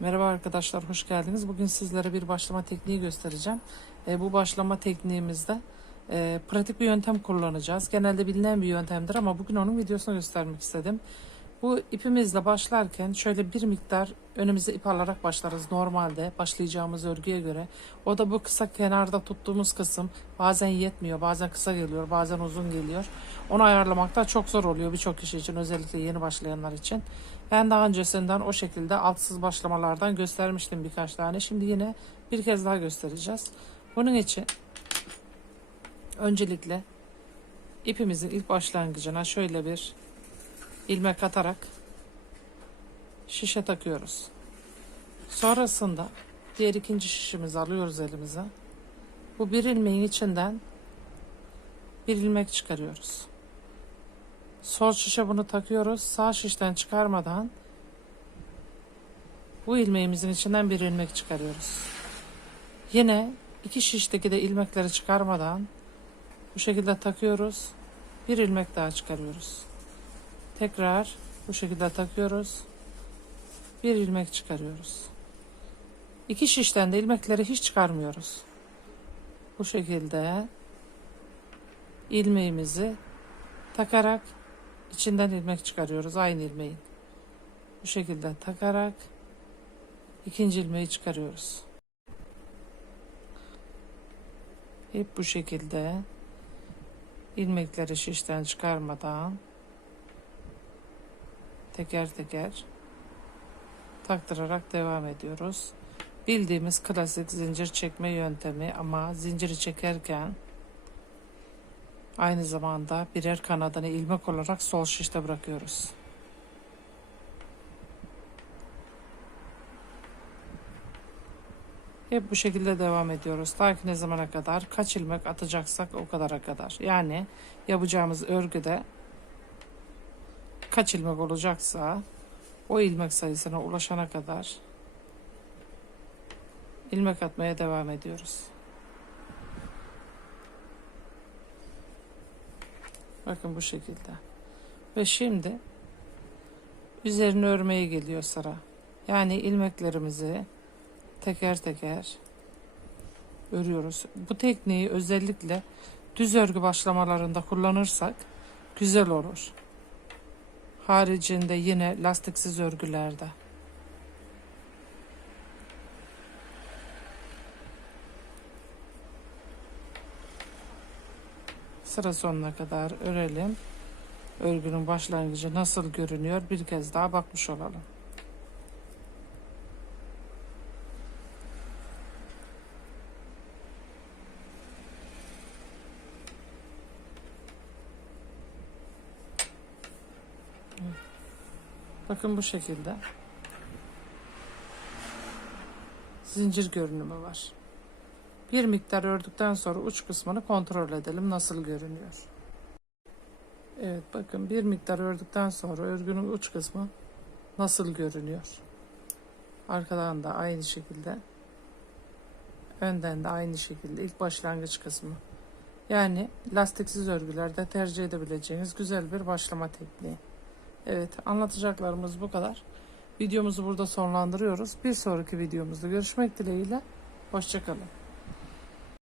Merhaba arkadaşlar, hoş geldiniz. Bugün sizlere bir başlama tekniği göstereceğim. E, bu başlama tekniğimizde e, pratik bir yöntem kullanacağız. Genelde bilinen bir yöntemdir ama bugün onun videosunu göstermek istedim. Bu ipimizle başlarken şöyle bir miktar önümüze ip alarak başlarız normalde başlayacağımız örgüye göre. O da bu kısa kenarda tuttuğumuz kısım bazen yetmiyor, bazen kısa geliyor, bazen uzun geliyor. Onu ayarlamakta çok zor oluyor birçok kişi için özellikle yeni başlayanlar için. Ben daha öncesinden o şekilde altsız başlamalardan göstermiştim birkaç tane. Şimdi yine bir kez daha göstereceğiz. Bunun için öncelikle ipimizin ilk başlangıcına şöyle bir ilmek atarak şişe takıyoruz. Sonrasında diğer ikinci şişimizi alıyoruz elimize. Bu bir ilmeğin içinden bir ilmek çıkarıyoruz. Sol şişe bunu takıyoruz. Sağ şişten çıkarmadan bu ilmeğimizin içinden bir ilmek çıkarıyoruz. Yine iki şişteki de ilmekleri çıkarmadan bu şekilde takıyoruz. Bir ilmek daha çıkarıyoruz. Tekrar bu şekilde takıyoruz. Bir ilmek çıkarıyoruz. İki şişten de ilmekleri hiç çıkarmıyoruz. Bu şekilde ilmeğimizi takarak içinden ilmek çıkarıyoruz aynı ilmeğin. Bu şekilde takarak ikinci ilmeği çıkarıyoruz. Hep bu şekilde ilmekleri şişten çıkarmadan teker teker taktırarak devam ediyoruz. Bildiğimiz klasik zincir çekme yöntemi ama zinciri çekerken aynı zamanda birer kanadını ilmek olarak sol şişte bırakıyoruz. Hep bu şekilde devam ediyoruz. Ta ki ne zamana kadar kaç ilmek atacaksak o kadara kadar. Yani yapacağımız örgüde kaç ilmek olacaksa o ilmek sayısına ulaşana kadar ilmek atmaya devam ediyoruz. Bakın bu şekilde. Ve şimdi üzerini örmeye geliyor sıra. Yani ilmeklerimizi teker teker örüyoruz. Bu tekniği özellikle düz örgü başlamalarında kullanırsak güzel olur. Haricinde yine lastiksiz örgülerde. Sıra sonuna kadar örelim. Örgünün başlangıcı nasıl görünüyor bir kez daha bakmış olalım. Bakın bu şekilde. Zincir görünümü var. Bir miktar ördükten sonra uç kısmını kontrol edelim nasıl görünüyor. Evet bakın bir miktar ördükten sonra örgünün uç kısmı nasıl görünüyor. Arkadan da aynı şekilde. Önden de aynı şekilde ilk başlangıç kısmı. Yani lastiksiz örgülerde tercih edebileceğiniz güzel bir başlama tekniği. Evet anlatacaklarımız bu kadar. Videomuzu burada sonlandırıyoruz. Bir sonraki videomuzda görüşmek dileğiyle. Hoşçakalın.